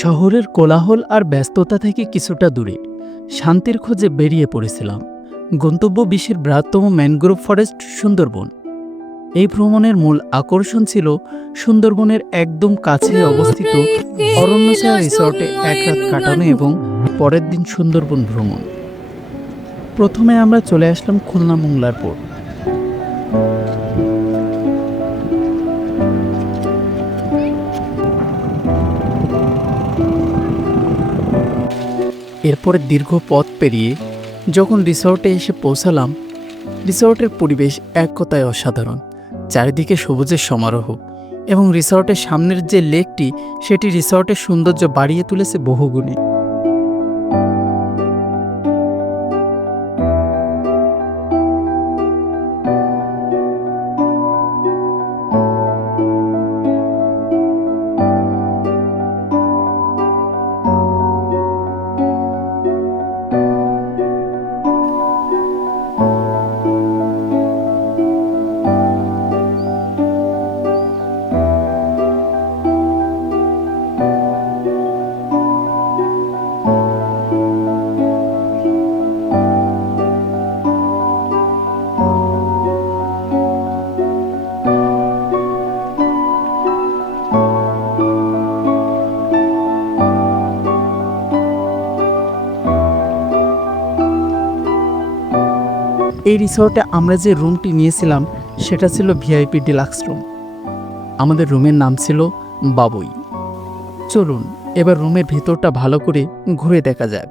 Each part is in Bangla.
শহরের কোলাহল আর ব্যস্ততা থেকে কিছুটা দূরে। শান্তির খোঁজে বেরিয়ে পড়েছিলাম। গন্তব্য বিশ্বের বৃহত্তম ম্যানগ্রোভ ফরেস্ট সুন্দরবন। এই ভ্রমণের মূল আকর্ষণ ছিল সুন্দরবনের একদম কাছে অবস্থিত অরণ্যছায়া রিসর্টে এক রাত কাটানো এবং পরের দিন সুন্দরবন ভ্রমণ। প্রথমে আমরা চলে আসলাম খুলনা মোংলার পোর্ট এরপরে দীর্ঘ পথ পেরিয়ে যখন রিসর্টে এসে পৌঁছালাম, রিসর্টের পরিবেশ এক কথায় অসাধারণ, চারিদিকে সবুজের সমারোহ এবং রিসর্টের সামনের যে লেকটি, সেটি রিসর্টের সৌন্দর্য বাড়িয়ে তুলেছে বহুগুণে। এই রিসর্টে আমরা যে রুমটি নিয়েছিলাম, সেটা ছিল ভিআইপি ডিলাক্স রুম। আমাদের রুমের নাম ছিল বাবুই। চলুন, এবার রুমের ভেতরটা ভালো করে ঘুরে দেখা যাক।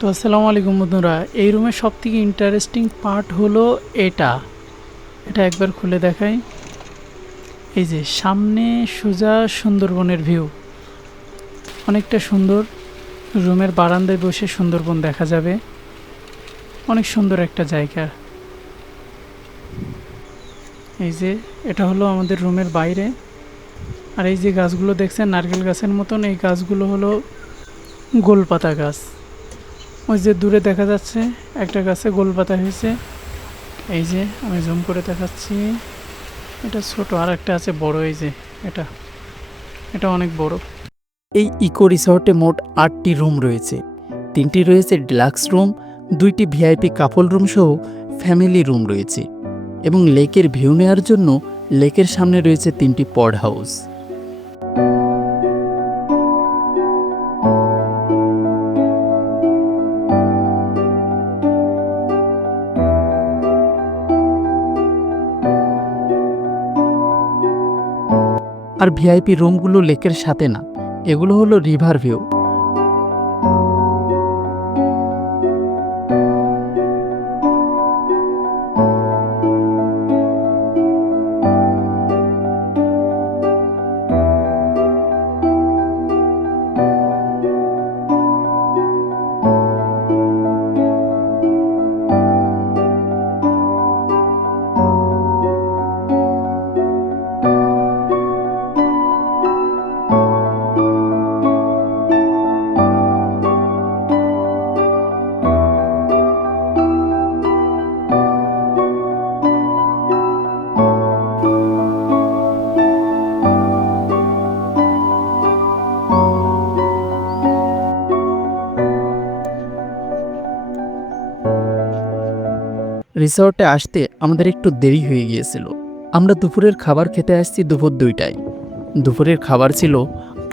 তো আসসালামু আলাইকুম বন্ধুরা, এই রুমের সব থেকে ইন্টারেস্টিং পার্ট হলো এটা। এটা একবার খুলে দেখাই। এই যে, সামনে সোজা সুন্দরবনের ভিউ অনেকটা সুন্দর। রুমের বারান্দায় বসে সুন্দরবন দেখা যাবে। অনেক সুন্দর একটা জায়গা। এই যে, এটা হলো আমাদের রুমের বাইরে। আর এই যে গাছগুলো দেখছেন, নারকেল গাছের মতন, এই গাছগুলো হলো গোলপাতা গাছ। ওই যে দূরে দেখা যাচ্ছে, একটা গাছে গোলপাতা হয়েছে। এই যে আমি জুম করে দেখাচ্ছি। এটা ছোট আর একটা আছে বড়, এই যে এটা। এটা অনেক বড়। এই ইকো রিসর্টে মোট আটটি রুম রয়েছে। তিনটি রয়েছে ডিলাক্স রুম, দুইটি ভিআইপি কাপল রুম সহ ফ্যামিলি রুম রয়েছে। এবং লেকের ভিউ নেওয়ার জন্য লেকের সামনে রয়েছে তিনটি পড হাউস। আর ভিআইপি রুমগুলো লেকের সাথে না। এগুলো হলো রিভার ভিউ রিসর্টে আসতে আমাদের একটু দেরি হয়ে গিয়েছিল। আমরা দুপুরের খাবার খেতে আসছি দুপুর দুইটায়। দুপুরের খাবার ছিল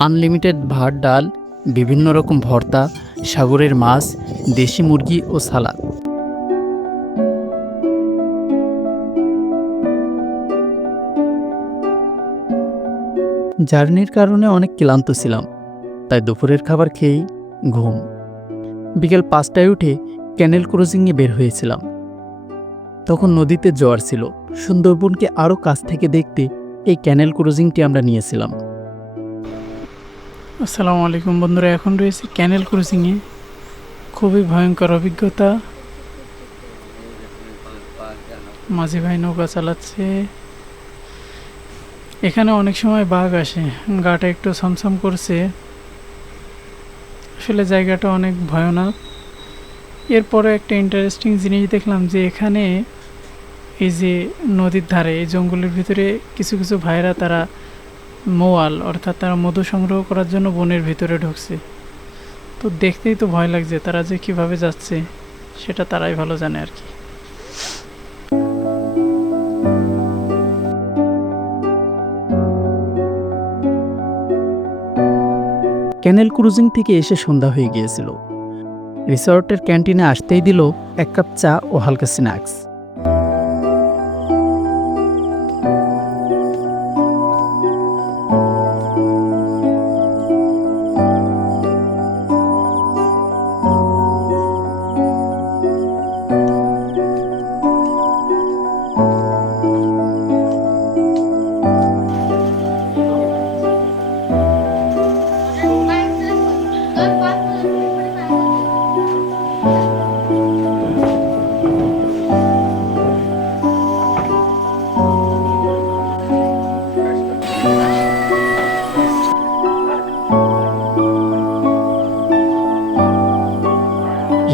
আনলিমিটেড ভাত, ডাল, বিভিন্ন রকম ভর্তা, সাগরের মাছ, দেশি মুরগি ও সালাদ। জার্নির কারণে অনেক ক্লান্ত ছিলাম, তাই দুপুরের খাবার খেয়েই ঘুম। বিকেল পাঁচটায় উঠে ক্যানেল ক্রসিংয়ে বের হয়েছিলাম। তখন নদীতে জোয়ার ছিল। সুন্দরবনকে আরও কাছ থেকে দেখতে এই ক্যানেল ক্রুজিংটি আমরা নিয়েছিলাম। আসসালামু আলাইকুম বন্ধুরা, এখন রয়েছে ক্যানেল ক্রসিংয়ে খুবই ভয়ঙ্কর অভিজ্ঞতা। মাঝি ভাই নৌকা চালাচ্ছে। এখানে অনেক সময় বাঘ আসে, গাটা একটু ছমছম করছে। আসলে জায়গাটা অনেক ভয়ানক। এরপরে একটা ইন্টারেস্টিং জিনিস দেখলাম যে এখানে এই যে নদীর ধারে, এই জঙ্গলের ভিতরে কিছু কিছু ভাইরা তারা মোয়াল, অর্থাৎ তারা মধু সংগ্রহ করার জন্য বনের ভিতরে ঢুকছে। তো দেখতেই তো ভয় লাগছে, তারা যে কীভাবে যাচ্ছে, সেটা তারাই ভালো জানে আর কি। ক্যানেল ক্রুজিং থেকে এসে সন্ধ্যা হয়ে গিয়েছিল। রিসর্টের ক্যান্টিনে আসতেই দিল এক কাপ চা ও হালকা স্ন্যাক্স।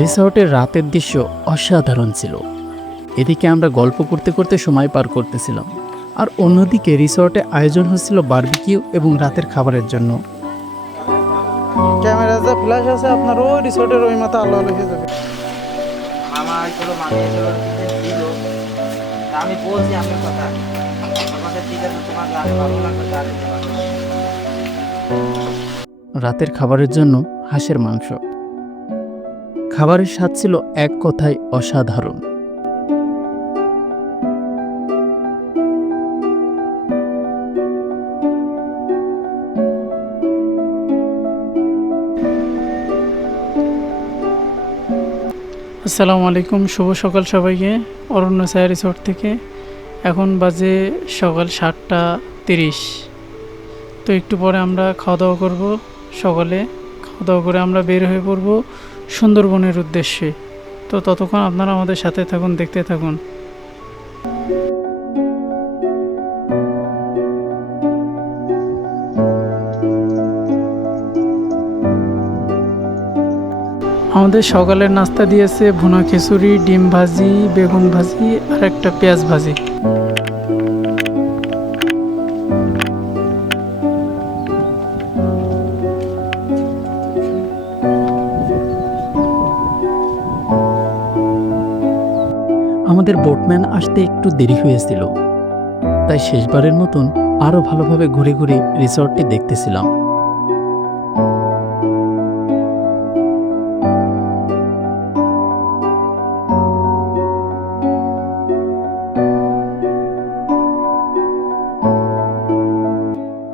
রিসর্টের রাতের দৃশ্য অসাধারণ ছিল। এদিকে আমরা গল্প করতে করতে সময় পার করতেছিলাম। আর অন্যদিকে রিসর্টে আয়োজন হচ্ছিল বারবিকিউ এবং রাতের খাবারের জন্য। ক্যামেরা যে ফ্ল্যাশ আছে আপনার ওই রিসোর্টের ওই মাথা আলো আলো হয়ে যাবে। আমি বলছি আপনার কথা। আমাদের ঠিক আছে তোমার গান ভালো লাগবে রাতের খাবারের জন্য হাঁসের মাংস। খাবারের স্বাদ ছিল এক কথায় অসাধারণ। আসসালামু আলাইকুম, শুভ সকাল সবাইকে, অরণ্য সায়া রিসোর্ট থেকে। এখন বাজে সকাল সাতটা তিরিশ। তো একটু পরে আমরা খাওয়া দাওয়া করব সকালে। খাওয়া দাওয়া করে আমরা বের হয়ে পড়ব সুন্দরবনের উদ্দেশ্যে। তো ততক্ষণ আপনারা আমাদের সাথে থাকুন, দেখতে থাকুন। আমাদের সকালের নাস্তা দিয়েছে ভুনা খিচুড়ি, ডিম ভাজি, বেগুন ভাজি আর একটা পেঁয়াজ ভাজি। আমাদের বোটম্যান আসতে একটু দেরি হয়েছিল। তাই শেষবারের মতন আরও ভালোভাবে ঘুরে ঘুরে রিসর্টটি দেখতেছিলাম।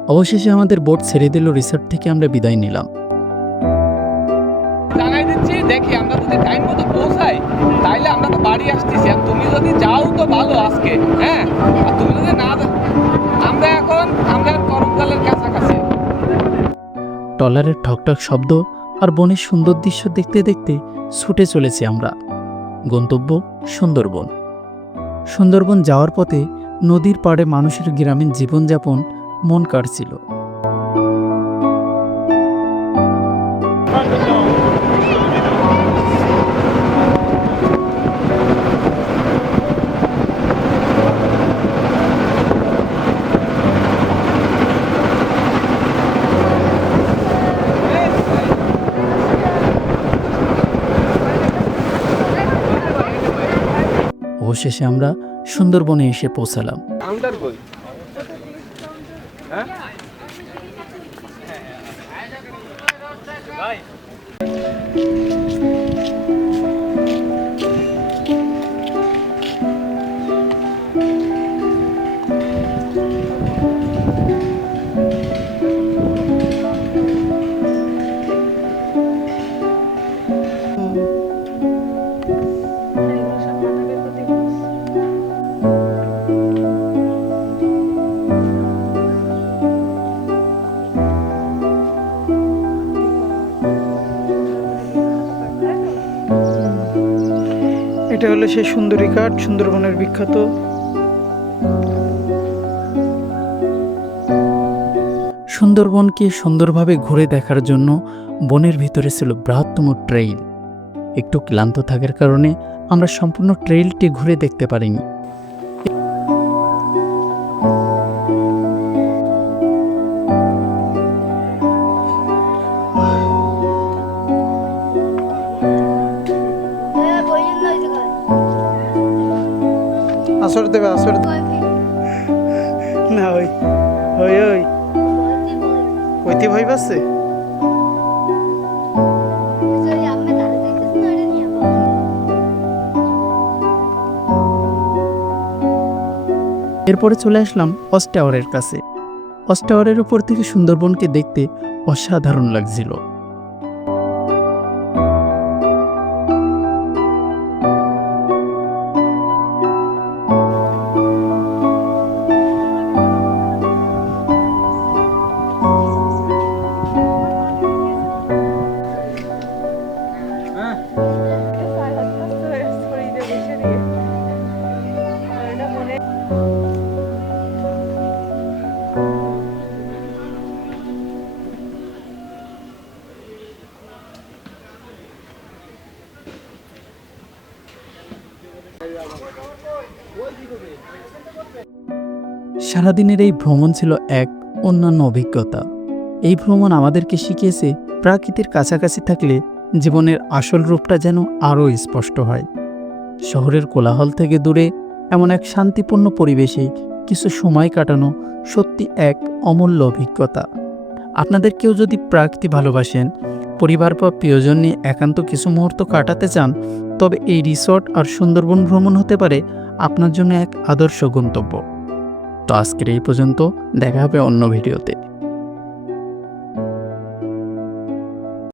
অবশেষে আমাদের বোট ছেড়ে দিল রিসর্ট থেকে আমরা বিদায় নিলাম। দেখি আমরা যদি টাইম মতো পৌঁছাই, তাইলে আমরা তো বাড়ি আসতেছি। আর তুমি যদি যাও তো ভালো আজকে হ্যাঁ? আর তুমি যদি না আমরা এখন, আমরা করমকালের কাছাকাছি। টলারের ঠকঠক শব্দ আর বনের সুন্দর দৃশ্য দেখতে দেখতে ছুটে চলেছি আমরা। গন্তব্য সুন্দরবন। সুন্দরবন যাওয়ার পথে নদীর পাড়ে মানুষের গ্রামীণ জীবনযাপন মন কাড়ছিল। অবশেষে আমরা সুন্দরবনে এসে পৌঁছালাম। এটা হলো সেই সুন্দরী কাঠ, সুন্দরবনের বিখ্যাত। সুন্দরবনকে সুন্দরভাবে ঘুরে দেখার জন্য বনের ভিতরে ছিল বৃহত্তম ট্রেইল। একটু ক্লান্ত থাকার কারণে আমরা সম্পূর্ণ ট্রেইলটি ঘুরে দেখতে পারিনি। ছোট না, ওই ওই ওই। ভয় পাচ্ছে? এরপরে চলে আসলাম অস্টাওয়ারের কাছে। অস্টাওয়ারের উপর থেকে সুন্দরবনকে দেখতে অসাধারণ লাগছিল। সারাদিনের এই ভ্রমণ ছিল এক অন্যান্য অভিজ্ঞতা। এই ভ্রমণ আমাদেরকে শিখিয়েছে প্রাকৃতির কাছাকাছি থাকলে জীবনের আসল রূপটা যেন আরও স্পষ্ট হয়। শহরের কোলাহল থেকে দূরে এমন এক শান্তিপূর্ণ পরিবেশে কিছু সময় কাটানো সত্যি এক অমূল্য অভিজ্ঞতা। আপনাদের কেউ যদি প্রাকৃতি ভালোবাসেন, পরিবার বা প্রিয়জন নিয়ে একান্ত কিছু মুহূর্ত কাটাতে চান, তবে এই রিসর্ট আর সুন্দরবন ভ্রমণ হতে পারে আপনার জন্য এক আদর্শ গন্তব্য। তো আজকের এই পর্যন্ত দেখা হবে অন্য ভিডিওতে।